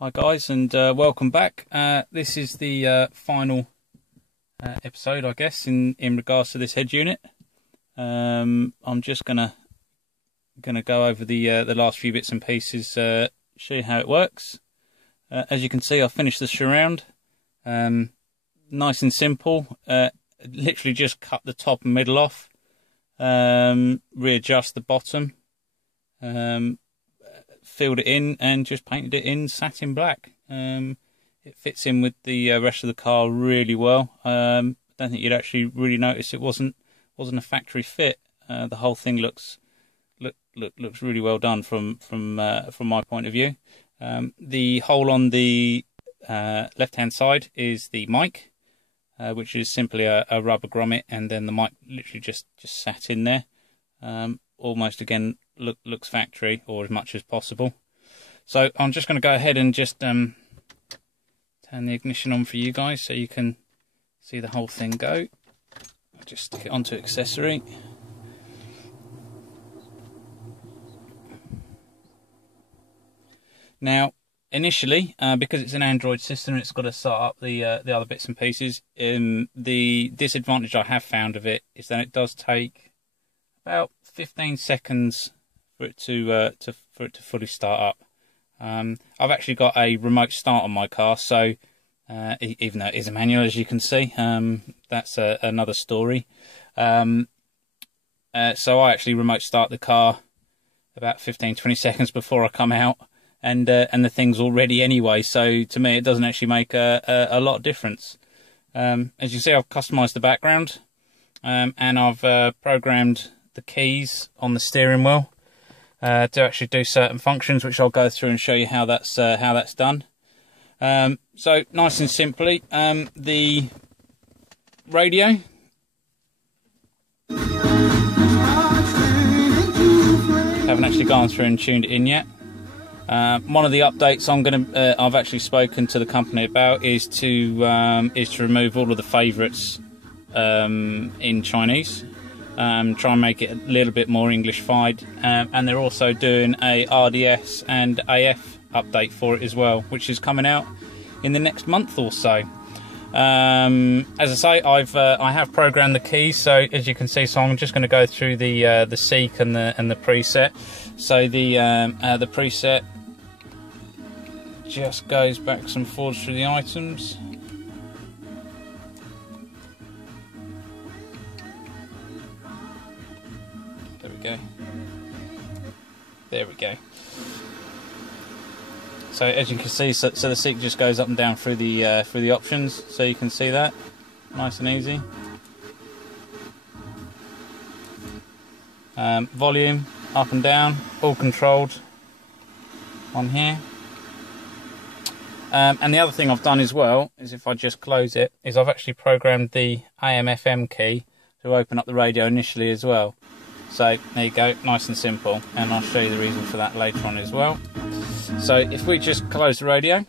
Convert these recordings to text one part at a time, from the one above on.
Hi guys, and welcome back. This is the final episode, I guess, in regards to this head unit. I'm just gonna go over the last few bits and pieces, show you how it works. As you can see, I've finished the surround. Nice and simple. Literally just cut the top and middle off. Readjust the bottom. Filled it in and just painted it in satin black. It fits in with the rest of the car really well. I don't think you'd actually really notice it wasn't a factory fit. The whole thing looks really well done from my point of view. The hole on the left hand side is the mic, which is simply a rubber grommet, and then the mic literally just sat in there. Almost again looks factory, or as much as possible. So I'm just going to go ahead and just turn the ignition on for you guys so you can see the whole thing go. I'll just stick it onto accessory. Now initially, because it's an Android system, it's got to start up the other bits and pieces. The disadvantage I have found of it is that it does take about 15 seconds for it to fully start up. I've actually got a remote start on my car, so even though it is a manual, as you can see, that's another story. So I actually remote start the car about 15-20 seconds before I come out, and the thing's all ready anyway. So to me, it doesn't actually make a lot of difference. As you can see, I've customised the background, and I've programmed the keys on the steering wheel to actually do certain functions, which I'll go through and show you how that's done. So nice and simply, the radio haven't actually gone through and tuned it in yet. One of the updates I've actually spoken to the company about is to remove all of the favourites in Chinese. Try and make it a little bit more English-fied, and they're also doing a RDS and AF update for it as well, which is coming out in the next month or so. As I say, I have programmed the keys, so as you can see, so I'm just going to go through the seek and the preset. So the preset just goes backwards and forwards through the items. There we go. So as you can see, so the seat just goes up and down through the options, so you can see that nice and easy. Volume up and down, all controlled on here. And the other thing I've done as well is, if I just close it, is I've actually programmed the AM/FM key to open up the radio initially as well. So there you go, nice and simple, and I'll show you the reason for that later on as well. So if we just close the radio,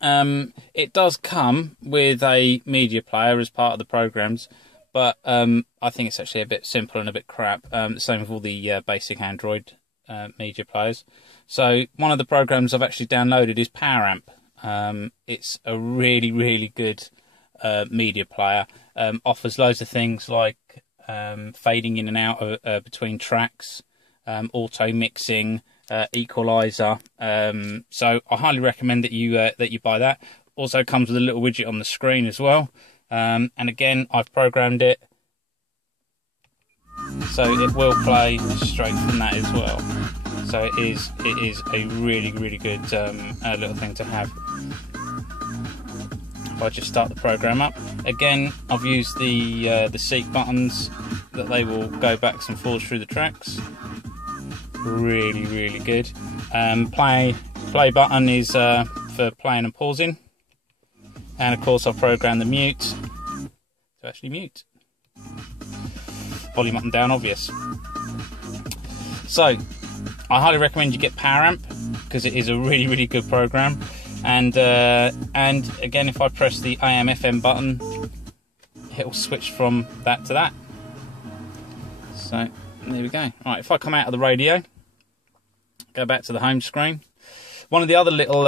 it does come with a media player as part of the programs, but I think it's actually a bit simple and a bit crap. The same with all the basic Android media players. So one of the programs I've actually downloaded is PowerAmp. It's a really good media player. Offers loads of things like fading in and out between tracks, auto mixing, equalizer. So I highly recommend that you buy that. Also comes with a little widget on the screen as well. And again, I've programmed it so it will play straight from that as well. So it is a really good little thing to have. If I just start the program up again, I've used the seek buttons that they will go backs and forwards through the tracks. Really good. Play button is for playing and pausing, and of course I've programmed the mute to actually mute. Volume up and down, obvious. So I highly recommend you get PowerAmp, because it is a really good program. And again, if I press the AM/FM button, it will switch from that to that. So there we go. Right, if I come out of the radio, go back to the home screen, One of the other little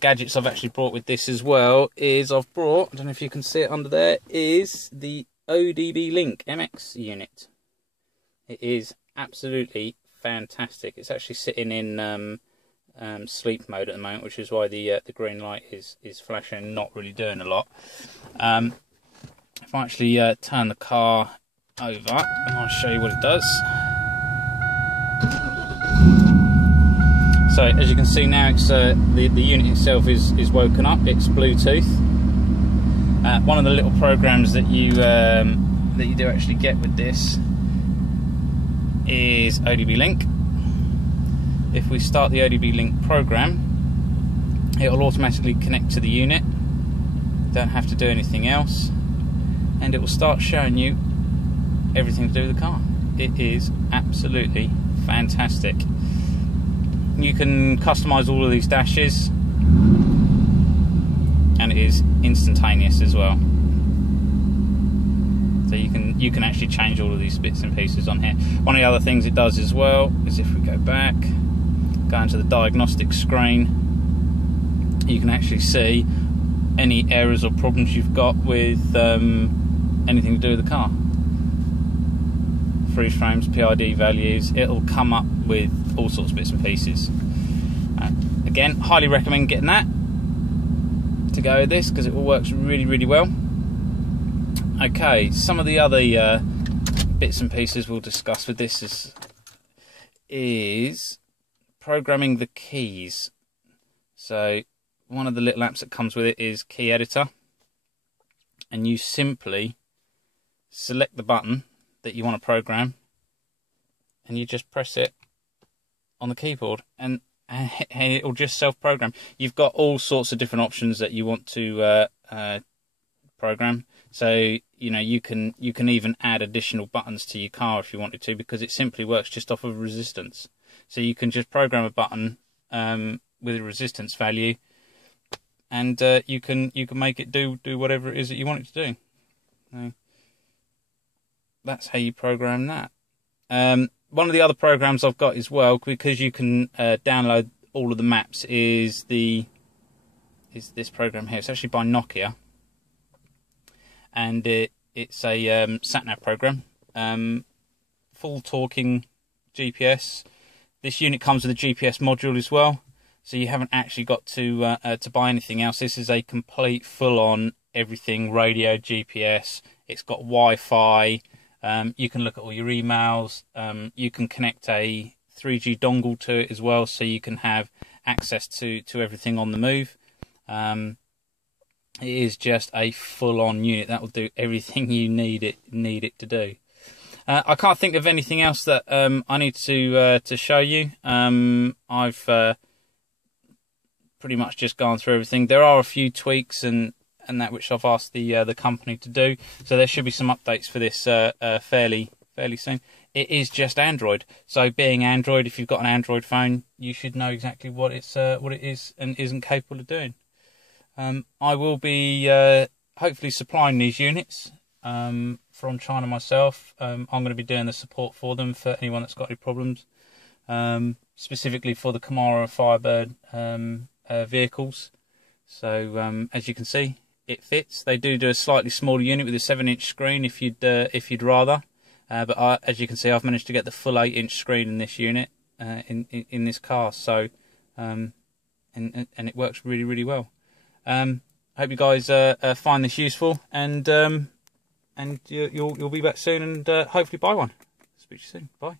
gadgets I've actually brought with this as well is I don't know if you can see it under there, is the ODB Link MX unit. It is absolutely fantastic. It's actually sitting in sleep mode at the moment, which is why the green light is flashing and not really doing a lot. If I actually turn the car over, and I'll show you what it does. So as you can see now, it's the unit itself is woken up. It's Bluetooth. One of the little programs that you do actually get with this is ODB Link. If we start the ODB Link program, it will automatically connect to the unit. Don't have to do anything else, and it will start showing you everything to do with the car. It is absolutely fantastic. You can customize all of these dashes, and it is instantaneous as well. So you can actually change all of these bits and pieces on here. One of the other things it does as well is, if we go back, go into the diagnostic screen, you can actually see any errors or problems you've got with anything to do with the car. Freeze frames, PID values, it'll come up with all sorts of bits and pieces. Again, highly recommend getting that to go with this, because it all works really, really well. Okay, some of the other bits and pieces we'll discuss with this is programming the keys. So one of the little apps that comes with it is Key Editor, and you simply select the button that you want to program, and you just press it on the keyboard, and it'll just self-program. You've got all sorts of different options that you want to program. So you can even add additional buttons to your car if you wanted to, because it simply works just off of resistance. So you can just program a button with a resistance value, and you can make it do whatever it is that you want it to do. So that's how you program that. One of the other programs I've got as well, because you can download all of the maps, is this program here. It's actually by Nokia, and it's a sat-nav program, full talking GPS. This unit comes with a GPS module as well, so you haven't actually got to buy anything else. This is a complete full-on everything radio GPS. It's got Wi-Fi. You can look at all your emails. You can connect a 3G dongle to it as well, so you can have access to everything on the move. It is just a full-on unit that will do everything you need it to do. I can't think of anything else that I need to show you. I've pretty much just gone through everything. There are a few tweaks and that which I've asked the company to do, so there should be some updates for this fairly soon. It is just Android, so being Android, if you've got an Android phone, you should know exactly what it is and isn't capable of doing. I will be hopefully supplying these units from China myself. I'm going to be doing the support for them for anyone that's got any problems, specifically for the Camaro Firebird vehicles. So as you can see, it fits. They do a slightly smaller unit with a 7-inch screen if you'd rather, but as you can see, I've managed to get the full 8-inch screen in this unit in this car. So and it works really, really well. I hope you guys find this useful, and you'll be back soon, and hopefully buy one. Speak to you soon. Bye.